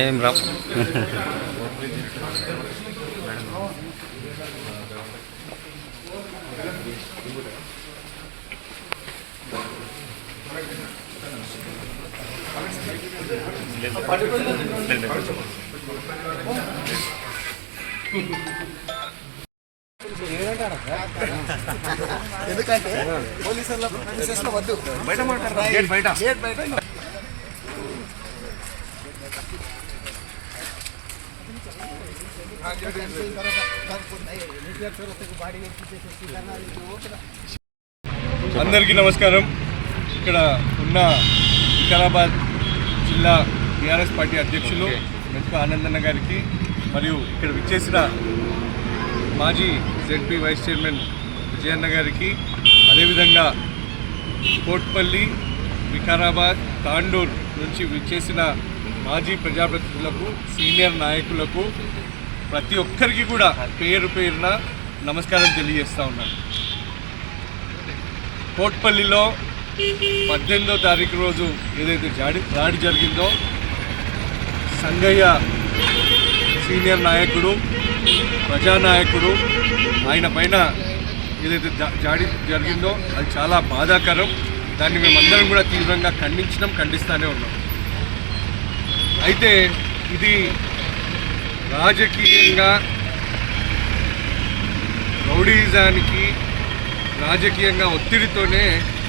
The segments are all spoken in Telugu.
ఏం రా ఎందుకంటే పోలీసుల వద్దు బయట బయట అందరికీ నమస్కారం. ఇక్కడ ఉన్న వికారాబాద్ జిల్లా టీఆర్ఎస్ పార్టీ అధ్యక్షులు మెతుకు ఆనందన్న గారికి మరియు ఇక్కడ విచ్చేసిన మాజీ జెడ్పీ వైస్ చైర్మన్ విజయన్న గారికి, అదేవిధంగా కోట్పల్లి, వికారాబాద్, తాండూర్ నుంచి విచ్చేసిన మాజీ ప్రజాప్రతినిధులకు, సీనియర్ నాయకులకు ప్రతి ఒక్కరికి కూడా పేరు పేరున నమస్కారం తెలియజేస్తూ ఉన్నాను. కోట్పల్లిలో 18వ తారీఖు రోజు ఏదైతే దాడి జరిగిందో, సంగయ్య సీనియర్ నాయకుడు, ప్రజానాయకుడు, ఆయన పైన ఏదైతే దాడి జరిగిందో అది చాలా బాధాకరం. దాన్ని మేమందరం కూడా తీవ్రంగా ఖండిస్తూనే ఉన్నాం. అయితే ఇది రాజకీయంగా రౌడీజానికి రాజకీయంగా ఒత్తిడితోనే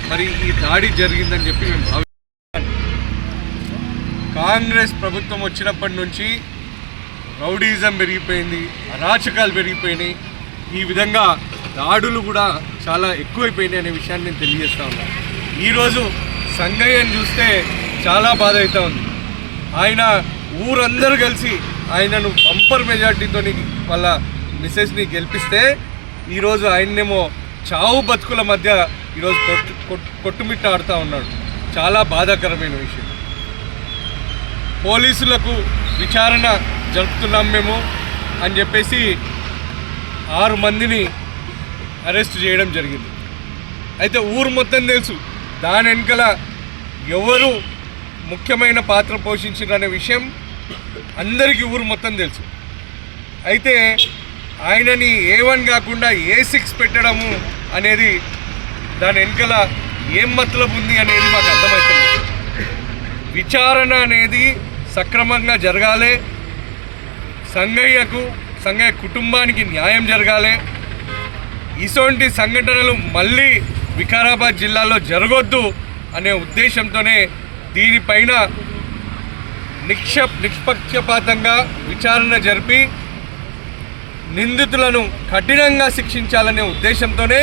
మరి ఈ దాడి జరిగిందని చెప్పి మేము భావిస్తున్నాం. కాంగ్రెస్ ప్రభుత్వం వచ్చినప్పటి నుంచి రౌడీజం పెరిగిపోయింది, అరాచకాలు పెరిగిపోయినాయి, ఈ విధంగా దాడులు కూడా చాలా ఎక్కువైపోయినాయి అనే విషయాన్ని నేను తెలియజేస్తూ ఉన్నాను. ఈరోజు సంగయ్యని చూస్తే చాలా బాధ అవుతూ ఉంది. ఆయన ఊరందరూ కలిసి ఆయనను బంపర్ మెజార్టీతో వాళ్ళ మిసెస్ని గెలిపిస్తే ఈరోజు ఆయన్నేమో చావు బతుకుల మధ్య ఈరోజు కొట్టుమిట్ట ఆడుతూ ఉన్నాడు. చాలా బాధాకరమైన విషయం. పోలీసులకు విచారణ జరుపుతున్నాం మేము అని చెప్పేసి 6 మందిని అరెస్ట్ చేయడం జరిగింది. అయితే ఊరు మొత్తం తెలుసు దాని వెనుకల ఎవరు ముఖ్యమైన పాత్ర పోషించారనే విషయం అందరికీ ఊరు మొత్తం తెలుసు. అయితే ఆయనని A1 కాకుండా A6 పెట్టడము అనేది దాని వెనుకల ఏం మతలబు ఉంది అనేది మాకు అర్థమవుతుంది. విచారణ అనేది సక్రమంగా జరగాలి, సంగయ్య కుటుంబానికి న్యాయం జరగాలి. ఇటువంటి సంఘటనలు మళ్ళీ వికారాబాద్ జిల్లాలో జరగొద్దు అనే ఉద్దేశంతోనే దీనిపైన నిష్పక్షపాతంగా విచారణ జరిపి నిందితులను కఠినంగా శిక్షించాలనే ఉద్దేశంతోనే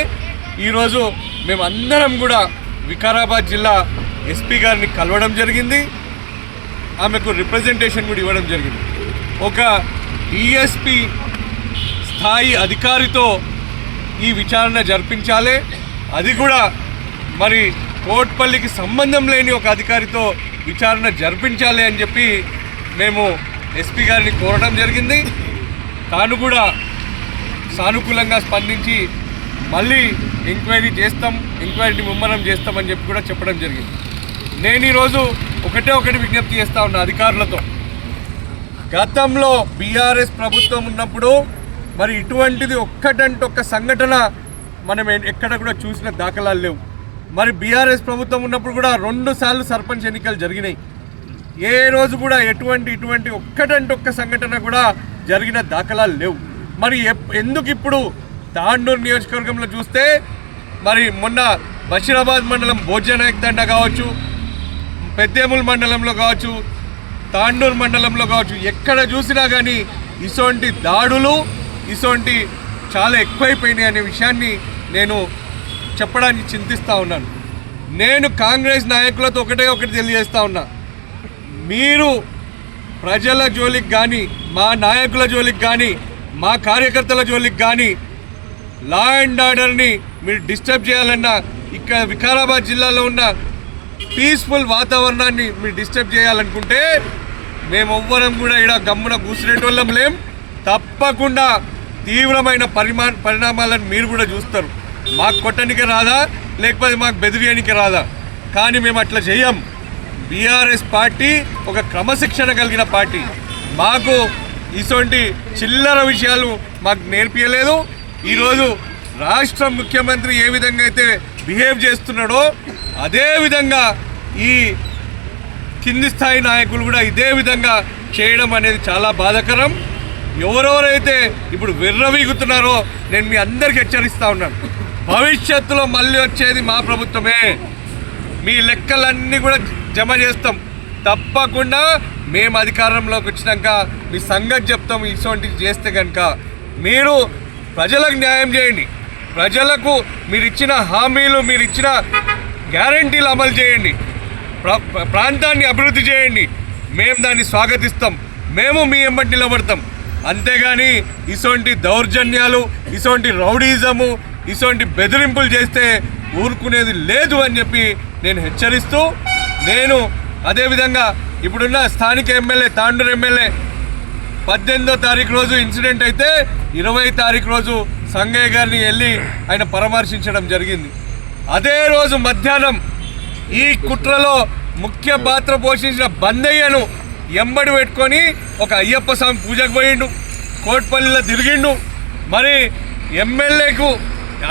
ఈరోజు మేమందరం కూడా వికారాబాద్ జిల్లా ఎస్పీ గారిని కలవడం జరిగింది. ఆమెకు రిప్రజెంటేషన్ కూడా ఇవ్వడం జరిగింది. ఒక డిఎస్పీ స్థాయి అధికారితో ఈ విచారణ జరిపించాలి. అది కూడా మరి కోట్పల్లికి సంబంధం లేని ఒక అధికారితో విచారణ జరిపించాలి అని చెప్పి మేము ఎస్పీ గారిని కోరడం జరిగింది. తాను కూడా సానుకూలంగా స్పందించి మళ్ళీ ఎంక్వైరీని ముమ్మరం చేస్తామని చెప్పి కూడా చెప్పడం జరిగింది. నేను ఈరోజు ఒకటి విజ్ఞప్తి చేస్తూ ఉన్నా అధికారులతో. గతంలో బీఆర్ఎస్ ప్రభుత్వం ఉన్నప్పుడు మరి ఇటువంటిది ఒక్క సంఘటన మనం ఎక్కడ కూడా చూసిన దాఖలాలు లేవు. మరి బీఆర్ఎస్ ప్రభుత్వం ఉన్నప్పుడు కూడా 2 సార్లు సర్పంచ్ ఎన్నికలు జరిగినాయి. ఏ రోజు కూడా ఇటువంటి ఒక్క సంఘటన కూడా జరిగిన దాఖలాలు లేవు. మరి ఎందుకు ఇప్పుడు తాండూరు నియోజకవర్గంలో చూస్తే మరి మొన్న బషీరాబాద్ మండలం భోజనాయక్ తండ కావచ్చు, పెద్దేముల్ మండలంలో కావచ్చు, తాండూరు మండలంలో కావచ్చు, ఎక్కడ చూసినా కానీ ఇటువంటి దాడులు ఇటువంటి చాలా ఎక్కువైపోయినాయి అనే విషయాన్ని నేను చెప్పడానికి చింతిస్తూ ఉన్నాను. నేను కాంగ్రెస్ నాయకులతో ఒకటి తెలియజేస్తూ ఉన్నా. మీరు ప్రజల జోలికి కానీ, మా నాయకుల జోలికి కానీ, మా కార్యకర్తల జోలికి కానీ లా అండ్ ఆర్డర్ని మీరు డిస్టర్బ్ చేయాలన్నా, ఇక్కడ వికారాబాద్ జిల్లాలో ఉన్న పీస్ఫుల్ వాతావరణాన్ని మీరు డిస్టర్బ్ చేయాలనుకుంటే మేమెవ్వరం కూడా ఇక్కడ గమ్మున కూర్చునేటోళ్ళం లేం. తప్పకుండా తీవ్రమైన పరిణామాలను మీరు కూడా చూస్తారు. మాకు కొట్టడానికి రాదా, లేకపోతే మాకు బెదిరియడానికి రాదా, కానీ మేము అట్లా చేయం. బీఆర్ఎస్ పార్టీ ఒక క్రమశిక్షణ కలిగిన పార్టీ. మాకు ఇటువంటి చిల్లర విషయాలు మాకు నేర్పించలేదు. ఈరోజు రాష్ట్ర ముఖ్యమంత్రి ఏ విధంగా అయితే బిహేవ్ చేస్తున్నాడో అదే విధంగా ఈ కింది స్థాయి నాయకులు కూడా ఇదే విధంగా చేయడం అనేది చాలా బాధాకరం. ఎవరెవరైతే ఇప్పుడు విర్రవీగుతున్నారో నేను మీ అందరికీ హెచ్చరిస్తూ ఉన్నాను, భవిష్యత్తులో మళ్ళీ వచ్చేది మా ప్రభుత్వమే. మీ లెక్కలన్నీ కూడా జమ చేస్తాం. తప్పకుండా మేము అధికారంలోకి వచ్చినాక మీ సంగతి చెప్తాం. ఇటువంటి చేస్తే కనుక మీరు ప్రజలకు న్యాయం చేయండి, ప్రజలకు మీరు ఇచ్చిన హామీలు, మీరు ఇచ్చిన గ్యారంటీలు అమలు చేయండి, ప్రాంతాన్ని అభివృద్ధి చేయండి. మేము దాన్ని స్వాగతిస్తాం, మేము మీ వెంబడి నిలబడతాం. అంతేగాని ఇటువంటి దౌర్జన్యాలు, ఇటువంటి రౌడీజము, ఇటువంటి బెదిరింపులు చేస్తే ఊరుకునేది లేదు అని చెప్పి నేను హెచ్చరిస్తూ, నేను అదేవిధంగా ఇప్పుడున్న స్థానిక ఎమ్మెల్యే తాండూరు ఎమ్మెల్యే 18వ తారీఖు రోజు ఇన్సిడెంట్ అయితే 20వ తారీఖు రోజు సంగయ్య గారిని వెళ్ళి ఆయన పరామర్శించడం జరిగింది. అదే రోజు మధ్యాహ్నం ఈ కుట్రలో ముఖ్య పాత్ర పోషించిన బందయ్యను ఎంబడి పెట్టుకొని ఒక అయ్యప్ప స్వామి పూజకు పోయిండు, కోట్పల్లిలో తిరిగిండు. మరి ఎమ్మెల్యేకు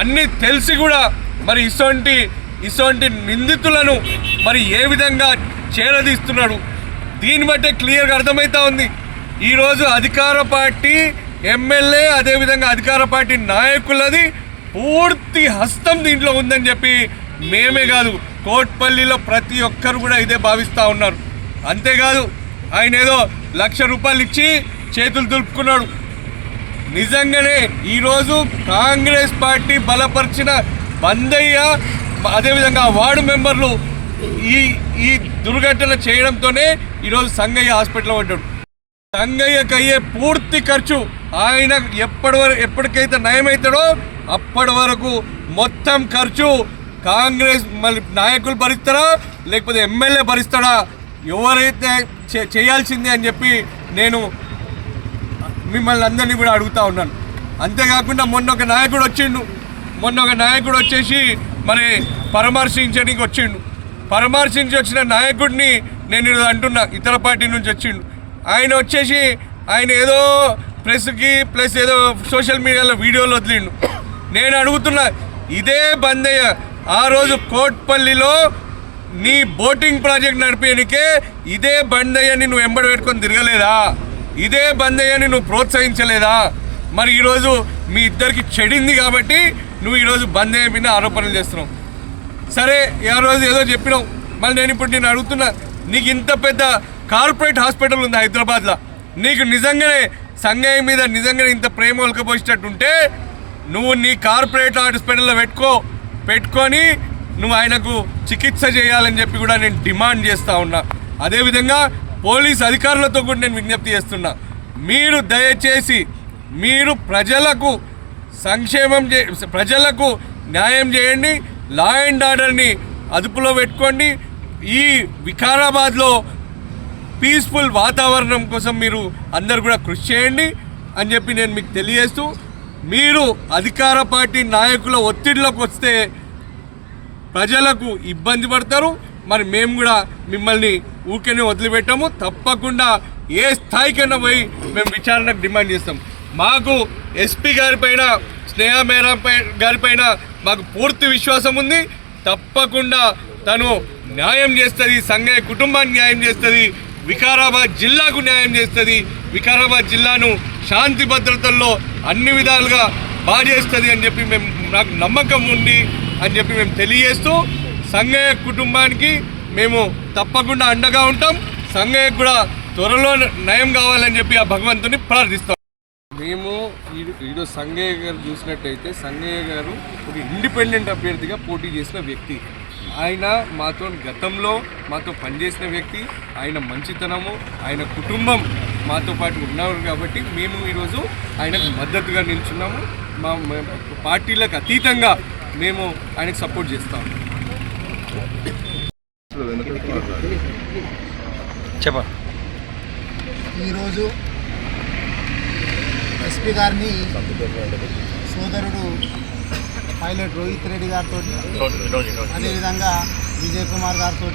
అన్నీ తెలిసి కూడా మరి ఇటువంటి నిందితులను మరి ఏ విధంగా చేరదీస్తున్నాడు, దీన్ని బట్టే క్లియర్గా అర్థమవుతా ఉంది. ఈరోజు అధికార పార్టీ ఎమ్మెల్యే, అదేవిధంగా అధికార పార్టీ నాయకులది పూర్తి హస్తం దీంట్లో ఉందని చెప్పి మేమే కాదు, కోట్పల్లిలో ప్రతి ఒక్కరు కూడా ఇదే భావిస్తూ ఉన్నారు. అంతేకాదు ఆయన ఏదో ₹1,00,000 ఇచ్చి చేతులు దులుపుకున్నాడు. నిజంగానే ఈరోజు కాంగ్రెస్ పార్టీ బలపరిచిన బందయ్య, అదేవిధంగా వార్డు మెంబర్లు ఈ దుర్ఘటన చేయడంతోనే ఈరోజు సంగయ్య హాస్పిటల్లో పడ్డాడు. సంగయ్యకు అయ్యే పూర్తి ఖర్చు ఆయన ఎప్పటికైతే నయమవుతాడో అప్పటి వరకు మొత్తం ఖర్చు కాంగ్రెస్ మళ్ళీ నాయకులు భరిస్తారా, లేకపోతే ఎమ్మెల్యే భరిస్తాడా, ఎవరైతే చేయాల్సిందే అని చెప్పి నేను మిమ్మల్ని అందరినీ కూడా అడుగుతూ ఉన్నాను. అంతేకాకుండా మొన్న ఒక నాయకుడు వచ్చేసి మరి పరామర్శించడానికి వచ్చిండు. పరామర్శించి వచ్చిన నాయకుడిని నేను ఈరోజు అంటున్నా, ఇతర పార్టీ నుంచి వచ్చిండు. ఆయన వచ్చేసి ఆయన ఏదో ప్రెస్కి ప్లస్ ఏదో సోషల్ మీడియాలో వీడియోలు వదిలిండు. నేను అడుగుతున్నా, ఇదే బందయ్య ఆ రోజు కోట్పల్లిలో నీ బోటింగ్ ప్రాజెక్ట్ నడిపేనికే ఇదే బందయ్యని నువ్వు ఎంబడి పెట్టుకొని తిరగలేదా? ఇదే బందయ్యని నువ్వు ప్రోత్సహించలేదా? మరి ఈరోజు మీ ఇద్దరికి చెడింది కాబట్టి నువ్వు ఈరోజు బందయ్య మీద ఆరోపణలు చేస్తున్నావు. సరే, ఆ రోజు ఏదో చెప్పినావు, మళ్ళీ నేను అడుగుతున్నా, నీకు ఇంత పెద్ద కార్పొరేట్ హాస్పిటల్ ఉంది హైదరాబాద్లో, నీకు నిజంగానే సంగయ్య మీద నిజంగానే ఇంత ప్రేమ ఒలకపోసేటట్టుంటే నువ్వు నీ కార్పొరేట్ హాస్పిటల్లో పెట్టుకొని నువ్వు ఆయనకు చికిత్స చేయాలని చెప్పి కూడా నేను డిమాండ్ చేస్తూ ఉన్నా. అదేవిధంగా పోలీస్ అధికారులతో కూడా నేను విజ్ఞప్తి చేస్తున్నా, మీరు దయచేసి మీరు ప్రజలకు ప్రజలకు న్యాయం చేయండి, లా అండ్ ఆర్డర్ని అదుపులో పెట్టుకోండి. ఈ వికారాబాద్లో పీస్ఫుల్ వాతావరణం కోసం మీరు అందరు కూడా కృషి చేయండి అని చెప్పి నేను మీకు తెలియజేస్తూ, మీరు అధికార పార్టీ నాయకుల ఒత్తిడిలోకి వస్తే ప్రజలకు ఇబ్బంది పడతారు. మరి మేము కూడా మిమ్మల్ని ఊరికేనే వదిలిపెట్టాము. తప్పకుండా ఏ స్థాయికైనా పోయి మేము విచారణకు డిమాండ్ చేస్తాం. మాకు ఎస్పీ గారిపైన, స్నేహ మేరా గారిపైన మాకు పూర్తి విశ్వాసం ఉంది. తప్పకుండా తను న్యాయం చేస్తుంది, సంగయ్య కుటుంబానికి న్యాయం చేస్తుంది, వికారాబాద్ జిల్లాకు న్యాయం చేస్తుంది, వికారాబాద్ జిల్లాను శాంతి భద్రతల్లో అన్ని విధాలుగా బాగా చేస్తుంది అని చెప్పి నాకు నమ్మకం ఉంది అని చెప్పి మేము తెలియజేస్తూ, సంగయ్య కుటుంబానికి మేము తప్పకుండా అండగా ఉంటాం. సంగయ్యకు కూడా త్వరలో నయం కావాలని చెప్పి ఆ భగవంతుని ప్రార్థిస్తాం. మేము ఈరోజు సంగయ్య గారు చూసినట్టయితే సంగయ్య గారు ఒక ఇండిపెండెంట్ అభ్యర్థిగా పోటీ చేసిన వ్యక్తి. ఆయన గతంలో మాతో పనిచేసిన వ్యక్తి. ఆయన మంచితనము, ఆయన కుటుంబం మాతో పాటు ఉన్నారు కాబట్టి మేము ఈరోజు ఆయనకు మద్దతుగా నిల్చున్నాము. మా పార్టీలకు అతీతంగా మేము ఆయనకు సపోర్ట్ చేస్తాం. చెప్పండి. ఈరోజు ఎస్పీ గారిని సోదరుడు పైలట్ రోహిత్ రెడ్డి గారితో, అదేవిధంగా విజయ్ కుమార్ గారితో,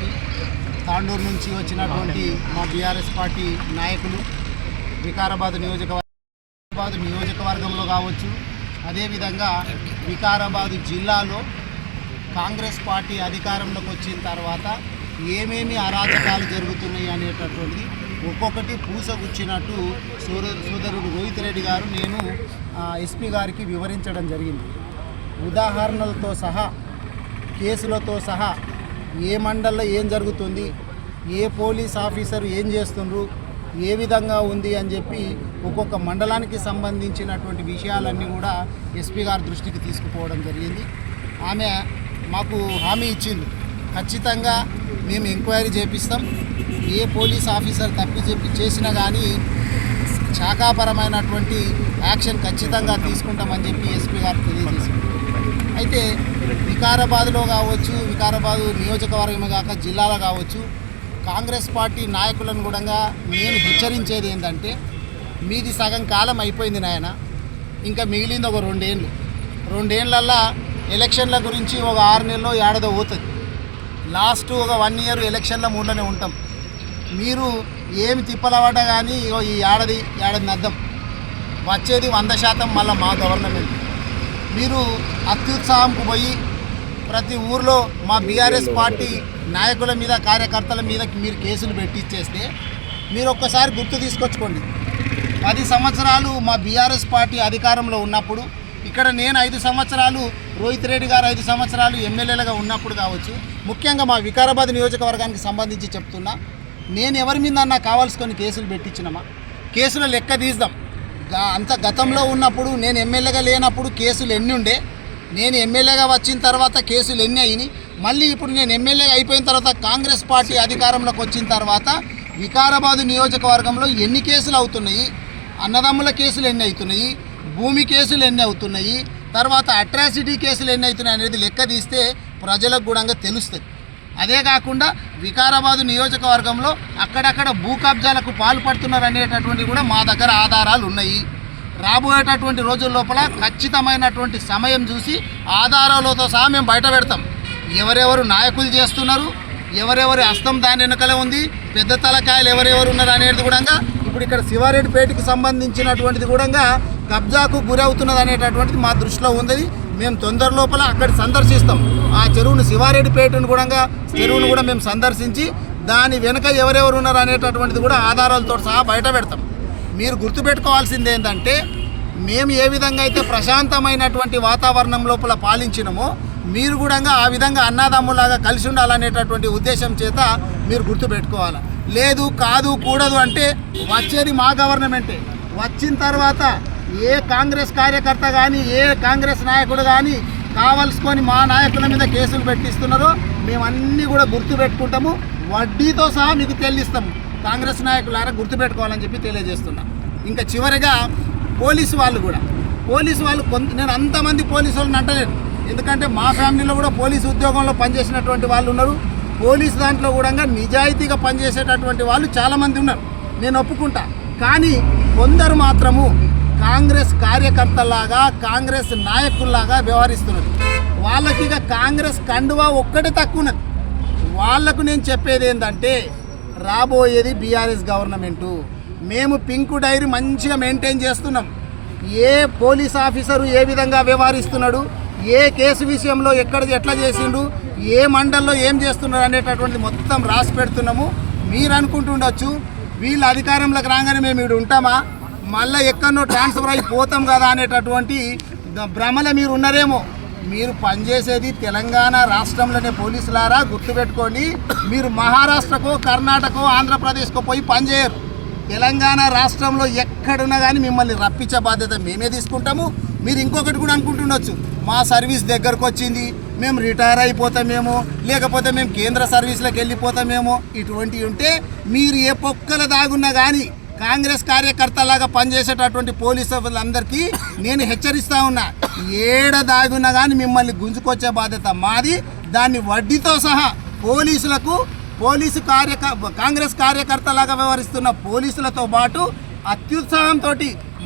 తాండూరు నుంచి వచ్చినటువంటి మా బీఆర్ఎస్ పార్టీ నాయకులు వికారాబాద్ నియోజకవర్గంలో కావచ్చు, అదేవిధంగా వికారాబాద్ జిల్లాలో కాంగ్రెస్ పార్టీ అధికారంలోకి వచ్చిన తర్వాత ఏమేమి అరాచకాలు జరుగుతున్నాయి అనేటటువంటిది ఒక్కొక్కటి పూసగుచ్చినట్టు సోదరుడు రోహిత్ రెడ్డి గారు నేను ఎస్పీ గారికి వివరించడం జరిగింది. ఉదాహరణలతో సహా, కేసులతో సహా, ఏ మండల్లో ఏం జరుగుతుంది, ఏ పోలీస్ ఆఫీసర్ ఏం చేస్తుండ్రు, ఏ విధంగా ఉంది అని చెప్పి ఒక్కొక్క మండలానికి సంబంధించినటువంటి విషయాలన్నీ కూడా ఎస్పీ గారి దృష్టికి తీసుకుపోవడం జరిగింది. ఆమె మాకు హామీ ఇచ్చింది, ఖచ్చితంగా మేము ఎంక్వైరీ చేపిస్తాం, ఏ పోలీస్ ఆఫీసర్ చేసినా కానీ శాఖాపరమైనటువంటి యాక్షన్ ఖచ్చితంగా తీసుకుంటామని చెప్పి ఎస్పీ గారు తెలియజేసింది. అయితే వికారాబాద్లో కావచ్చు, వికారాబాద్ నియోజకవర్గం కాక జిల్లాలో కావచ్చు, కాంగ్రెస్ పార్టీ నాయకులను కూడా నేను హెచ్చరించేది ఏంటంటే, మీది సగం కాలం అయిపోయింది నాయన, ఇంకా మిగిలింది ఒక 2 ఏళ్ళు. 2 ఏళ్ళల్లో ఎలక్షన్ల గురించి ఒక 6 నెలలో ఏడాదో పోతుంది. లాస్ట్ ఒక 1 ఇయర్ ఎలక్షన్ల మూడులోనే ఉంటాం. మీరు ఏమి తిప్పలవాట కానీ ఈ ఏడాది అద్దం వచ్చేది 100% మళ్ళీ మా గవర్నమెంట్. మీరు అత్యుత్సాహంకు పోయి ప్రతి ఊర్లో మా బీఆర్ఎస్ పార్టీ నాయకుల మీద, కార్యకర్తల మీద మీరు కేసులు పెట్టిచ్చేస్తే మీరు ఒక్కసారి గుర్తు తీసుకొచ్చుకోండి. 10 సంవత్సరాలు మా బీఆర్ఎస్ పార్టీ అధికారంలో ఉన్నప్పుడు, ఇక్కడ నేను 5 సంవత్సరాలు, రోహిత్ రెడ్డి గారు 5 సంవత్సరాలు ఎమ్మెల్యేలుగా ఉన్నప్పుడు కావచ్చు, ముఖ్యంగా మా వికారాబాద్ నియోజకవర్గానికి సంబంధించి చెప్తున్నా, నేను ఎవరి మీద నాకు కావాల్సుకొని కేసులు పెట్టించినమా, కేసుల లెక్క తీద్దాం. అంత గతంలో ఉన్నప్పుడు, నేను ఎమ్మెల్యేగా లేనప్పుడు కేసులు ఎన్ని ఉండే, నేను ఎమ్మెల్యేగా వచ్చిన తర్వాత కేసులు ఎన్ని అయినాయి, మళ్ళీ ఇప్పుడు నేను ఎమ్మెల్యే అయిపోయిన తర్వాత కాంగ్రెస్ పార్టీ అధికారంలోకి వచ్చిన తర్వాత వికారాబాద్ నియోజకవర్గంలో ఎన్ని కేసులు అవుతున్నాయి, అన్నదమ్ముల కేసులు ఎన్ని అవుతున్నాయి, భూమి కేసులు ఎన్ని అవుతున్నాయి, తర్వాత అట్రాసిటీ కేసులు ఎన్ని అవుతున్నాయి అనేది లెక్క తీస్తే ప్రజలకు కూడా తెలుస్తుంది. అదే కాకుండా వికారాబాద్ నియోజకవర్గంలో అక్కడక్కడ భూ కబ్జాలకు పాల్పడుతున్నారు అనేటటువంటి కూడా మా దగ్గర ఆధారాలు ఉన్నాయి. రాబోయేటటువంటి రోజుల లోపల ఖచ్చితమైనటువంటి సమయం చూసి ఆధారాలతో సహా మేము బయట పెడతాం. ఎవరెవరు నాయకులు చేస్తున్నారు, ఎవరెవరి హస్తం దాని వెనుకలే ఉంది, పెద్ద తలకాయలు ఎవరెవరు ఉన్నారు అనేది కూడా ఇప్పుడు ఇక్కడ శివారెడ్డిపేటకి సంబంధించినటువంటిది కూడా కబ్జాకు గురవుతున్నది అనేటటువంటిది మా దృష్టిలో ఉంది. మేము తొందర లోపల అక్కడ సందర్శిస్తాం. ఆ చెరువును, శివారెడ్డిపేటను చెరువును కూడా మేము సందర్శించి దాని వెనుక ఎవరెవరు ఉన్నారు అనేటటువంటిది కూడా ఆధారాలతో సహా బయట పెడతాం. మీరు గుర్తుపెట్టుకోవాల్సింది ఏంటంటే, మేము ఏ విధంగా అయితే ప్రశాంతమైనటువంటి వాతావరణం లోపల పాలించినమో మీరు కూడా ఆ విధంగా అన్నదమ్ములాగా కలిసి ఉండాలనేటటువంటి ఉద్దేశం చేత మీరు గుర్తుపెట్టుకోవాలి. లేదు, కాదు, కూడదు అంటే వచ్చేది మా గవర్నమెంటే. వచ్చిన తర్వాత ఏ కాంగ్రెస్ కార్యకర్త కానీ, ఏ కాంగ్రెస్ నాయకుడు కానీ కావలసుకొని మా నాయకుల మీద కేసులు పెట్టిస్తున్నారో మేమన్నీ కూడా గుర్తుపెట్టుకుంటాము, వడ్డీతో సహా మీకు చెల్లిస్తాము. కాంగ్రెస్ నాయకులారా గుర్తుపెట్టుకోవాలని చెప్పి తెలియజేస్తున్నాం. ఇంకా చివరిగా పోలీసు వాళ్ళు నేను అంతమంది పోలీసు వాళ్ళని అంటలేను, ఎందుకంటే మా ఫ్యామిలీలో కూడా పోలీసు ఉద్యోగంలో పనిచేసినటువంటి వాళ్ళు ఉన్నారు. పోలీసు దాంట్లో కూడా నిజాయితీగా పనిచేసేటటువంటి వాళ్ళు చాలామంది ఉన్నారు, నేను ఒప్పుకుంటా. కానీ కొందరు మాత్రము కాంగ్రెస్ కార్యకర్తలాగా, కాంగ్రెస్ నాయకుల్లాగా వ్యవహరిస్తున్నారు. వాళ్ళకి ఇక కాంగ్రెస్ కండువా ఒక్కటే తక్కువ ఉన్నది. వాళ్లకు నేను చెప్పేది ఏంటంటే, రాబోయేది బీఆర్ఎస్ గవర్నమెంటు. మేము పింక్ డైరీ మంచిగా మెయింటైన్ చేస్తున్నాం. ఏ పోలీస్ ఆఫీసరు ఏ విధంగా వ్యవహరిస్తున్నాడు, ఏ కేసు విషయంలో ఎట్లా చేసిండు, ఏ మండల్లో ఏం చేస్తున్నారు అనేటటువంటిది మొత్తం రాసి పెడుతున్నాము. మీరు అనుకుంటుండొచ్చు, వీళ్ళు అధికారంలోకి రాగానే మేము ఇక్కడ ఉంటామా, మళ్ళీ ఎక్కడనో ట్రాన్స్ఫర్ అయిపోతాం కదా అనేటటువంటి భ్రమలో మీరు ఉన్నారేమో. మీరు పనిచేసేది తెలంగాణ రాష్ట్రంలోనే. పోలీసులారా గుర్తుపెట్టుకోండి, మీరు మహారాష్ట్రకో, కర్ణాటకో, ఆంధ్రప్రదేశ్కో పోయి పనిచేయరు. తెలంగాణ రాష్ట్రంలో ఎక్కడున్నా కానీ మిమ్మల్ని రప్పించే బాధ్యత మేమే తీసుకుంటాము. మీరు ఇంకొకటి కూడా అనుకుంటుండొచ్చు, మా సర్వీస్ దగ్గరకు వచ్చింది, మేము రిటైర్ అయిపోతామేమో, లేకపోతే మేము కేంద్ర సర్వీస్లోకి వెళ్ళిపోతామేమో. ఇటువంటివి ఉంటే మీరు ఏ పొక్కల దాగున్నా కానీ కాంగ్రెస్ కార్యకర్తలాగా పనిచేసేటటువంటి పోలీసులందరికీ నేను హెచ్చరిస్తా ఉన్నా, ఏడ దాగున్నా కానీ మిమ్మల్ని గుంజుకొచ్చే బాధ్యత మాది. దాన్ని వడ్డీతో సహా కాంగ్రెస్ కార్యకర్తలాగా వ్యవహరిస్తున్న పోలీసులతో పాటు అత్యుత్సాహంతో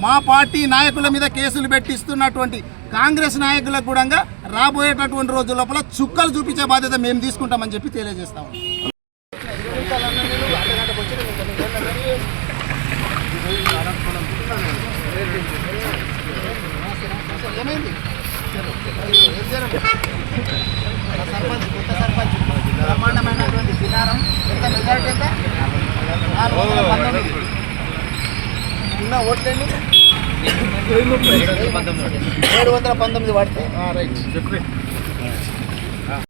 మా పార్టీ నాయకుల మీద కేసులు పెట్టిస్తున్నటువంటి కాంగ్రెస్ నాయకులకు కూడా రాబోయేటటువంటి రోజుల లోపల చుక్కలు చూపించే బాధ్యత మేము తీసుకుంటామని చెప్పి తెలియజేస్తాము. ఏమైంది సర్పంచ్ కొత్త సర్పంచ్ బ్రహ్మాండమైనటువంటి విధానం ఎంత మెజారిటీ ఎంత 419 ఉన్న ఓట్లేండి 719 పడితే రైట్ చెప్పి